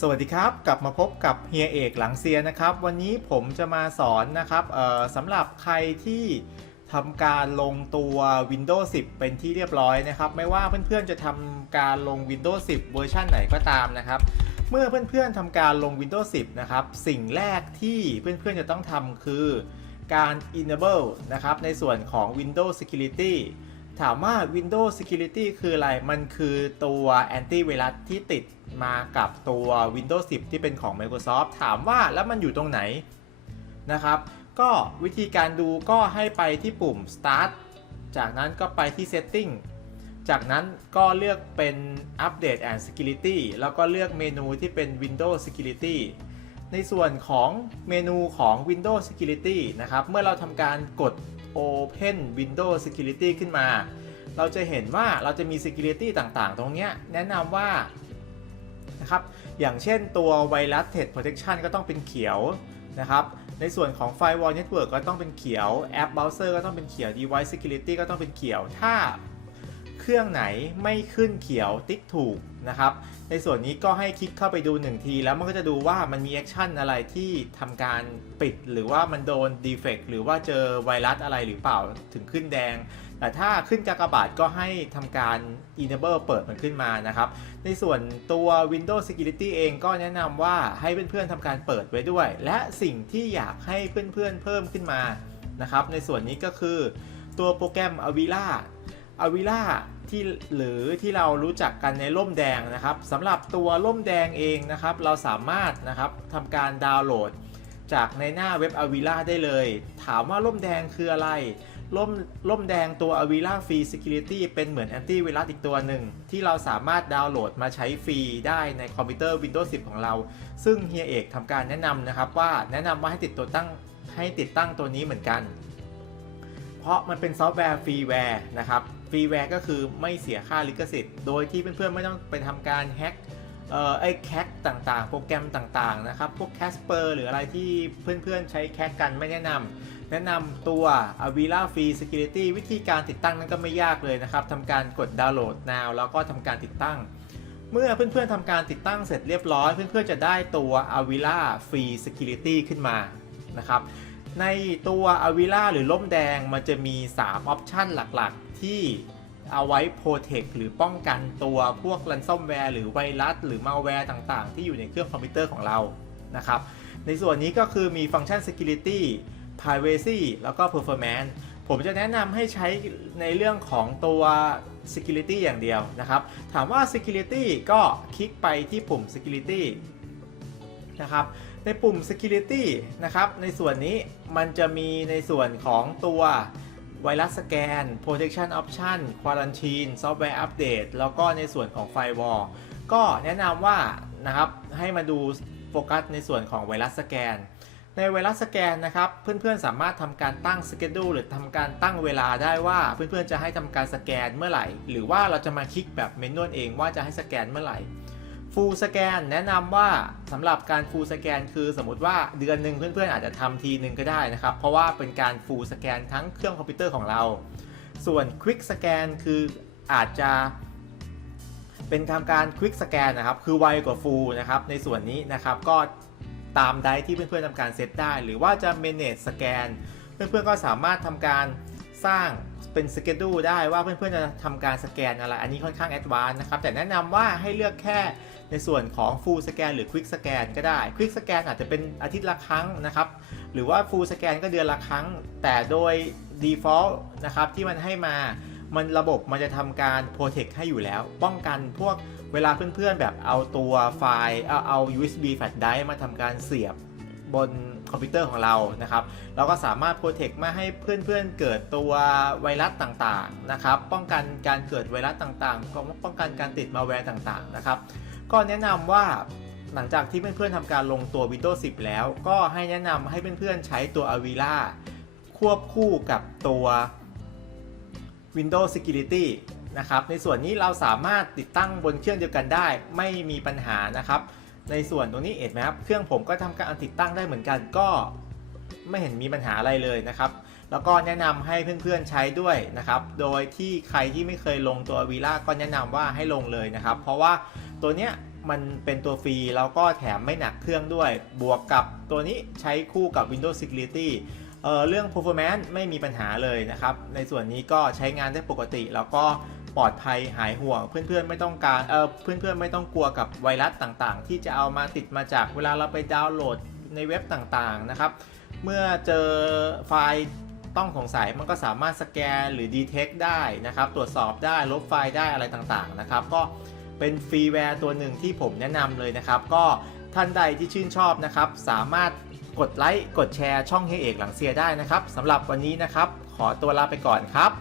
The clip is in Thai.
สวัสดีครับ กลับมาพบกับเฮียเอกหลังเซียนนะครับ วันนี้ผมจะมาสอนนะครับสำหรับใครที่ทำการลงตัว Windows 10 เป็นที่เรียบร้อยนะครับ ไม่ว่าเพื่อนๆจะทำการลง Windows 10 เวอร์ชันไหนก็ตามนะครับ เมื่อเพื่อนๆทำการลง Windows 10 นะครับ สิ่งแรกที่เพื่อนๆจะต้องทำคือการ enable นะครับในส่วนของ Windows Security ถามว่า Windows Security คืออะไร มันคือตัว antivirus ที่ติดมากับตัว Windows 10 ที่เป็นของ Microsoft ถามว่าแล้วมันอยู่ตรงไหนนะครับ ก็วิธีการดูก็ให้ไปที่ปุ่ม start จากนั้นก็ไปที่ setting จากนั้นก็เลือกเป็น update and security แล้วก็เลือกเมนูที่เป็น Windows Security ในส่วนของเมนูของ Windows Security นะครับ เมื่อเราทำการกด Open Windows Security ขึ้นมา เราจะเห็นว่าเราจะมี Security ต่างๆ ตรงนี้แนะนำว่านะครับอย่างเช่นตัว Virus Threat Protection ก็ต้องเป็นเขียวนะครับในส่วนของ Firewall Network ก็ต้องเป็นเขียว App Browser ก็ต้องเป็นเขียว Device Security ก็ต้องเป็นเขียว ถ้า เครื่องไหนไม่ขึ้นเขียวติ๊กถูกนะครับ ในส่วนนี้ก็ให้คลิกเข้าไปดู 1 ที แล้วมันก็จะดูว่ามันมีแอคชั่นอะไรที่ทำการปิด หรือว่ามันโดนดีเฟกหรือว่าเจอไวรัสอะไรหรือเปล่าถึงขึ้นแดง แต่ถ้าขึ้นกากบาทก็ให้ทำการ enable เปิดมันขึ้นมานะครับ ในส่วนตัว Windows Security เองก็แนะนำว่าให้เพื่อนๆทำการเปิดไว้ด้วย และสิ่งที่อยากให้เพื่อนๆเพิ่มขึ้นมานะครับในส่วนนี้ก็คือตัวโปรแกรม Avila Avila ที่หรือที่เรารู้จักกันในร่มแดงนะครับสำหรับตัวร่มแดงเองนะครับ เราสามารถนะครับทำการดาวน์โหลด จากในหน้าเว็บ Avila ได้เลย ถามว่าร่มแดงคืออะไรร่มร่มแดงตัว Avila Free Security เป็นเหมือนแอนตี้ไวรัสอีกตัวหนึ่ง ที่เราสามารถดาวน์โหลดมาใช้ฟรีได้ในคอมพิวเตอร์ Windows 10 ของเรา ซึ่งเฮียเอกทำการแนะนำนะครับว่าแนะนำว่าให้ติดตัวตั้งให้ติดตั้งตัวนี้เหมือนกัน เพราะมันเป็นซอฟต์แวร์ฟรีแวร์นะครับ ฟรีแวร์ก็คือไม่เสียค่าลิขสิทธิ์ โดยที่เพื่อนๆไม่ต้องไปทำการแฮ็กเอ่อไอ้แคคต่างๆ โปรแกรมต่างๆนะครับ พวก Casper หรืออะไรที่เพื่อนๆใช้แคคกันไม่แนะนำแนะนำตัว Avila Free Security วิธีการติดตั้งนั้นก็ไม่ยากเลยนะครับทำการกดดาวน์โหลด now แล้วก็ทำการติดตั้ง เมื่อเพื่อนๆทำการติดตั้งเสร็จเรียบร้อย เพื่อนๆจะได้ตัว Avila Free Security ขึ้นมานะครับในตัว Avila หรือล่มแดงมันจะมี 3 ออปชันหลักๆ ที่เอาไว้ Protect หรือป้องกันตัวพวก Ransomware หรือไวรัส หรือ Malware ต่างๆ ที่อยู่ในเครื่องคอมพิวเตอร์ของเรานะครับในส่วนนี้ก็คือมีฟังก์ชัน Security Privacy แล้วก็ Performance ผมจะแนะนำให้ใช้ในเรื่องของตัว Security อย่างเดียวนะครับ ถามว่า Security ก็คลิกไปที่ปุ่ม Security นะครับ ในปุ่ม security นะครับ ในส่วนนี้มันจะมีในส่วนของตัว ไวรัสสแกน protection option quarantine software update แล้วก็ในส่วนของ firewall ก็แนะนำว่านะครับให้มาดูโฟกัสในส่วนของไวรัสสแกน ในไวรัสสแกนนะครับ เพื่อนๆสามารถทำการตั้ง schedule หรือทำการตั้งเวลาได้ว่าเพื่อนๆจะให้ทำการสแกนเมื่อไหร่ หรือว่าเราจะมาคลิกแบบเมนวลเองว่าจะให้สแกนเมื่อไหร่ ฟูลสแกนแนะนำว่าสำหรับการฟูลสแกนคือสมมติว่าเดือนหนึ่งเพื่อนๆอาจจะทำทีหนึ่งก็ได้นะครับ เพราะว่าเป็นการฟูลสแกนทั้งเครื่องคอมพิวเตอร์ของเรา ส่วนควิกสแกนคืออาจจะเป็นทำการควิกสแกนนะครับ คือไวกว่าฟูลนะครับ ในส่วนนี้นะครับก็ตามไดที่เพื่อนๆทำการเซตได้ หรือว่าจะ manage สแกนเพื่อนๆก็สามารถทำการสร้าง เป็นสเกดูได้ว่าเพื่อนๆจะทำการสแกนอะไร อันนี้ค่อนข้างแอดวานซ์นะครับ แต่แนะนำว่าให้เลือกแค่ในส่วนของ Full Scan หรือ Quick Scan ก็ได้ Quick Scan อาจจะเป็นอาทิตย์ละครั้งนะครับ หรือว่า Full Scan ก็เดือนละครั้ง แต่โดย default นะครับที่มันให้มามันระบบมันจะทำการ protect ให้อยู่แล้ว ป้องกันพวกเวลาเพื่อนๆแบบเอาตัวไฟล์เอาเอา USB flash drive มาทำการเสียบ บนคอมพิวเตอร์ของเรานะครับ เราก็สามารถ protect ไม่ให้เพื่อนๆเกิดตัวไวรัสต่างๆนะครับ ป้องกันการเกิดไวรัสต่างๆ ป้องกันการติดมาแวร์ต่างๆนะครับ ก็แนะนำว่าหลังจากที่เพื่อนๆทำการลงตัว Windows 10 แล้ว ก็ให้แนะนำให้เพื่อนๆใช้ตัว Avila ควบคู่กับตัว Windows Security นะครับ ในส่วนนี้เราสามารถติดตั้งบนเครื่องเดียวกันได้ ไม่มีปัญหานะครับ ในส่วนตรงนี้เห็นไหมครับ เครื่องผมก็ทำการติดตั้งได้เหมือนกันก็ไม่เห็นมีปัญหาอะไรเลยนะครับ แล้วก็แนะนำให้เพื่อนๆใช้ด้วยนะครับ โดยที่ใครที่ไม่เคยลงตัว Avila ก็แนะนำว่าให้ลงเลยนะครับ เพราะว่าตัวเนี้ยมันเป็นตัวฟรีแล้วก็แถมไม่หนักเครื่องด้วย บวกกับตัวนี้ใช้คู่กับ Windows Security เเรื่อง performance ไม่มีปัญหาเลยนะครับ ในส่วนนี้ก็ใช้งานได้ปกติ แล้วก็ ปลอดภัยหายห่วง เพื่อนๆไม่ต้องการเออเพื่อนๆไม่ต้องกลัวกับไวรัสต่างๆ ที่จะเอามาติดมาจากเวลาเราไปดาวน์โหลดในเว็บต่างๆนะครับ เมื่อเจอไฟล์ต้องสงสัยมันก็สามารถสแกนหรือ detect ได้นะครับ ตรวจสอบได้ลบไฟล์ได้อะไรต่างๆนะครับ ก็เป็นฟรีแวร์ตัวหนึ่งที่ผมแนะนำเลยนะครับ ก็ท่านใดที่ชื่นชอบนะครับ สามารถกดไลค์กดแชร์ช่องเฮยเอกหลังเซียได้นะครับสำหรับวันนี้นะครับ ขอตัวลาไปก่อนครับ